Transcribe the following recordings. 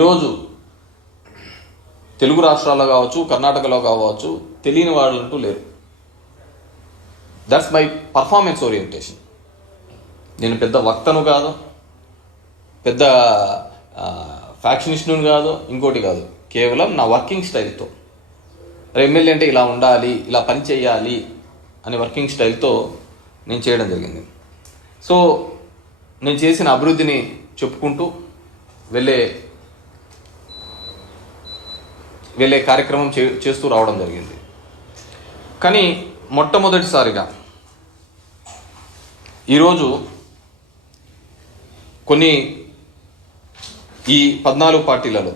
ఈరోజు తెలుగు రాష్ట్రాల్లో కావచ్చు, కర్ణాటకలో కావచ్చు, తెలియని వాళ్ళు అంటూ లేరు. That's my performance orientation. నేను పెద్ద వక్తను కాదు, పెద్ద ఫ్యాక్షనిస్ట్ను కాదు, ఇంకోటి కాదు. కేవలం నా వర్కింగ్ స్టైల్తో, ఎమ్మెల్యే అంటే ఇలా ఉండాలి, ఇలా పని చేయాలి అనే వర్కింగ్ స్టైల్తో నేను చేయడం జరిగింది. సో నేను చేసిన అభివృద్ధిని చెప్పుకుంటూ వెళ్ళే కార్యక్రమం చేస్తూ రావడం జరిగింది. కానీ మొట్టమొదటిసారిగా ఈరోజు కొన్ని ఈ 14 పార్టీలలో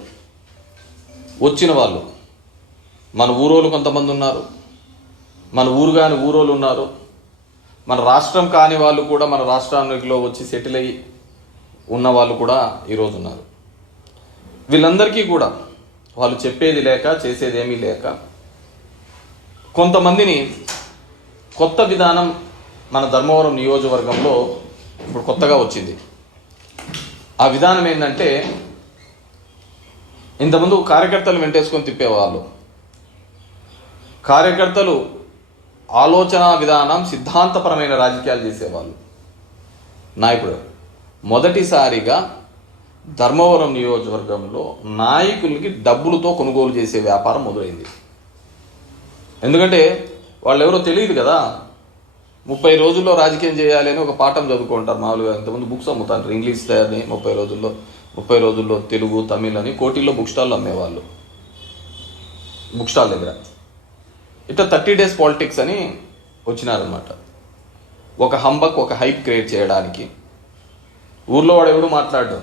వచ్చిన వాళ్ళు, మన ఊరోళ్ళు కొంతమంది ఉన్నారు, మన ఊరు కాని ఊరోళ్ళు ఉన్నారు, మన రాష్ట్రం కాని వాళ్ళు కూడా మన రాష్ట్రానికిలో వచ్చి సెటిల్ అయ్యి ఉన్న వాళ్ళు కూడా ఈరోజు ఉన్నారు. వీళ్ళందరికీ కూడా వాళ్ళు చెప్పేది లేక, చేసేది ఏమీ లేక, కొంతమందిని కొత్త విధానం మన ధర్మవరం నియోజకవర్గంలో ఇప్పుడు కొత్తగా వచ్చింది. ఆ విధానం ఏంటంటే, ఇంతకుముందు కార్యకర్తలు వెంటేసుకొని తిప్పేవాళ్ళు. కార్యకర్తలు ఆలోచన విధానం, సిద్ధాంతపరమైన రాజకీయాలు చేసేవాళ్ళు. నాయకుడు మొదటిసారిగా ధర్మవరం నియోజకవర్గంలో నాయకులకి డబ్బులతో కొనుగోలు చేసే వ్యాపారం మొదలైంది. ఎందుకంటే వాళ్ళు ఎవరో తెలియదు కదా. 30 రోజుల్లో రాజకీయం చేయాలి అని ఒక పాఠం చదువుకుంటారు మామూలుగా. ఇంతకుముందు బుక్స్ అమ్ముతారు, ఇంగ్లీష్ తయారీ 30 రోజుల్లో తెలుగు, తమిళ్ అని కోటిల్లో బుక్ స్టాల్లో అమ్మేవాళ్ళు. బుక్ స్టాల్ దగ్గర ఇట్లా 30 డేస్ పాలిటిక్స్ అని వచ్చినారనమాట. ఒక హంబక్, ఒక హైప్ క్రియేట్ చేయడానికి. ఊర్లో వాడు ఎవడు మాట్లాడడం,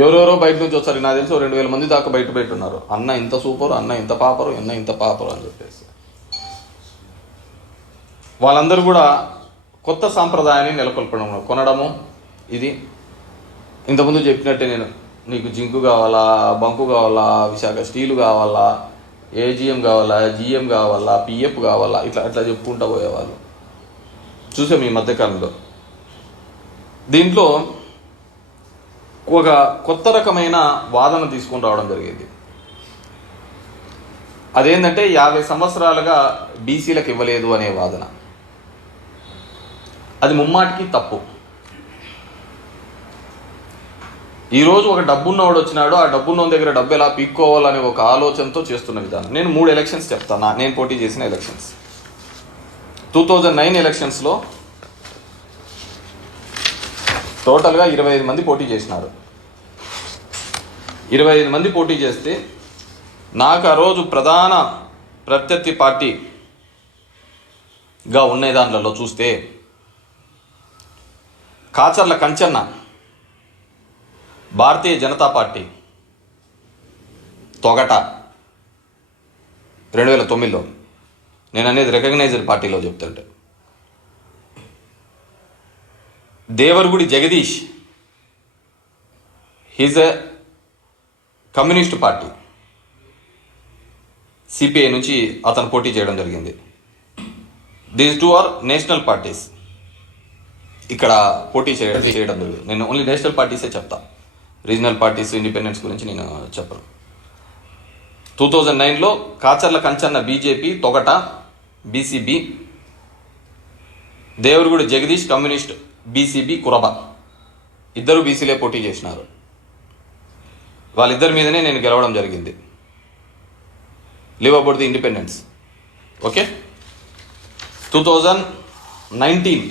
ఎవరెవరో బయట నుంచి వచ్చారు. నాకు తెలిసి 2000 మంది దాకా బయట ఉన్నారు. అన్న ఇంత సూపరు, అన్న ఇంత పాపరు, అన్న ఇంత పాపరు అని చెప్పేసి వాళ్ళందరూ కూడా కొత్త సాంప్రదాయాన్ని నెలకొల్పడం, కొనడము. ఇది ఇంతకుముందు చెప్పినట్టే, నేను నీకు జింకు కావాలా, బంకు కావాలా, విశాఖ స్టీలు కావాలా, ఏజిఎం కావాలా, జిఎం కావాలా, పిఎఫ్ కావాలా, ఇట్లా చెప్పుకుంటూ పోయేవాళ్ళు చూసాం ఈ మధ్యకాలంలో. దీంట్లో ఒక కొత్త రకమైన వాదన తీసుకొని రావడం జరిగింది. అదేంటంటే 50 సంవత్సరాలుగా బీసీలకు ఇవ్వలేదు అనే వాదన. అది ముమ్మాటికి తప్పు. ఈరోజు ఒక డబ్బున్నవాడు వచ్చినాడు, ఆ డబ్బున్న దగ్గర డబ్బు ఎలా పీక్కోవాలనే ఒక ఆలోచనతో చేస్తున్న విధానం. నేను 3 ఎలక్షన్స్ చెప్తాను, నేను పోటీ చేసిన ఎలక్షన్స్. 2009 ఎలక్షన్స్లో టోటల్గా 25 మంది పోటీ చేసినారు. 25 మంది పోటీ చేస్తే నాకు ఆ రోజు ప్రధాన ప్రత్యర్థి పార్టీగా ఉన్న దాంట్లో చూస్తే కాచర్ల కంచన్న, భారతీయ జనతా పార్టీ, తొగట 2009లో, నేను అనేది రికగ్నైజ్డ్ పార్టీలో చెప్తుంటే, Devaragudi Jagadish, he's a communist party, CPI నుంచి అతను పోటీ చేయడం జరిగింది. These 2 are national parties. ఇక్కడ పోటీ చేయడం జరిగింది. నేను ఓన్లీ నేషనల్ పార్టీసే చెప్తా, రీజనల్ పార్టీస్, ఇండిపెండెన్స్ గురించి నేను చెప్పను. 2009లో Kacharla Kanchanna BJP, Togata BCB, Devaragudi Jagadish communist BCB Kuruba, ఇద్దరు బీసీలే పోటీ చేసినారు. వాళ్ళిద్దరి మీదనే నేను గెలవడం జరిగింది. Leave about the independence. Okay, 2019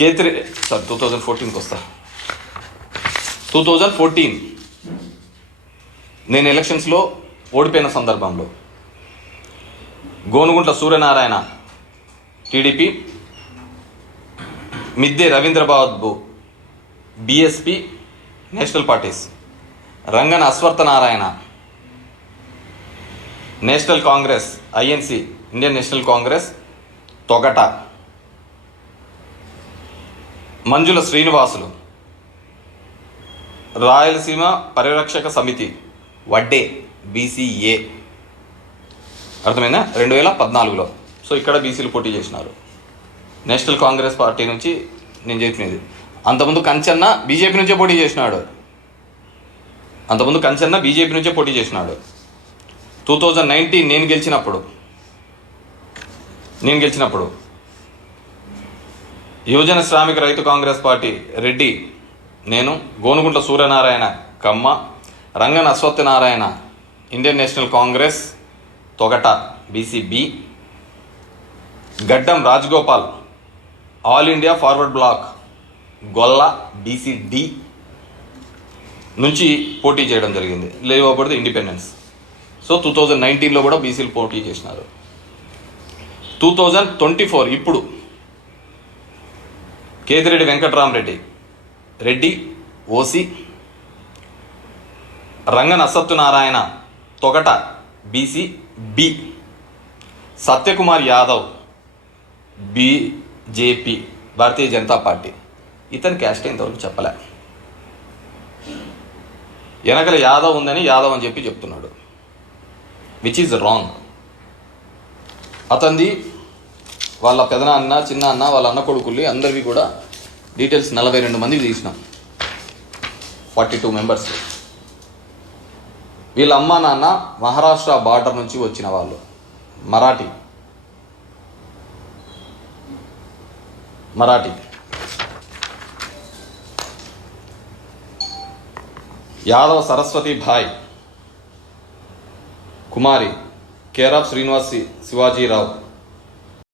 కేత్రి 2014కి వస్తా. 2014 నేను ఎలక్షన్స్లో ఓడిపోయిన సందర్భంలో Gonuguntla Suryanarayana TDP, Midde Ravindrababu BSP national parties, Rangana Ashwattha Narayana National Congress, INC Indian National Congress, Togata, Manjula Srinivasulu Rayalaseema Parirakshaka Samithi, Vadde BCA. అర్థమైందా? 2014లో సో ఇక్కడ బీసీలు పోటీ చేసినారు. నేషనల్ కాంగ్రెస్ పార్టీ నుంచి నేను చెప్పినది. అంతకుముందు కంచన్న బీజేపీ నుంచే పోటీ చేసినాడు. 2019 నేను గెలిచినప్పుడు యువజన శ్రామిక రైతు కాంగ్రెస్ పార్టీ రెడ్డి, నేను, Gonuguntla Suryanarayana Kamma, Rangan Ashwatthanarayana Indian National Congress Togata BCB, Gaddam Rajagopal All India Forward Bloc Golla BCD నుంచి పోటీ చేయడం జరిగింది. లేవబడితే ఇండిపెండెన్స్. సో 2019లో కూడా బీసీలు పోటీ చేసినారు. 2024 ఇప్పుడు కేతిరెడ్డి వెంకట్రామరెడ్డి రెడ్డి ఓసీ, రంగన్ అసత్యనారాయణ Togata BC B, Satyakumar Yadav BJP Bharatiya Janata party. ఇతని క్యాస్ట్ ఇంతవరకు చెప్పలే. వెనకల యాదవ్ ఉందని యాదవ్ అని చెప్తున్నాడు, విచ్ ఈజ్ రాంగ్. అతనిది వాళ్ళ పెదనాన్న, చిన్న అన్న, వాళ్ళ అన్న కొడుకుల్ని అందరివి కూడా డీటెయిల్స్ 42 మందికి తీసినాం. 42 మెంబర్స్. వీళ్ళ అమ్మ నాన్న మహారాష్ట్ర బార్డర్ నుంచి వచ్చిన వాళ్ళు, మరాఠీ. యాదవ్ సరస్వతి భాయ్ కుమారి కేర్ ఆఫ్ శ్రీనివాస్ శివాజీరావు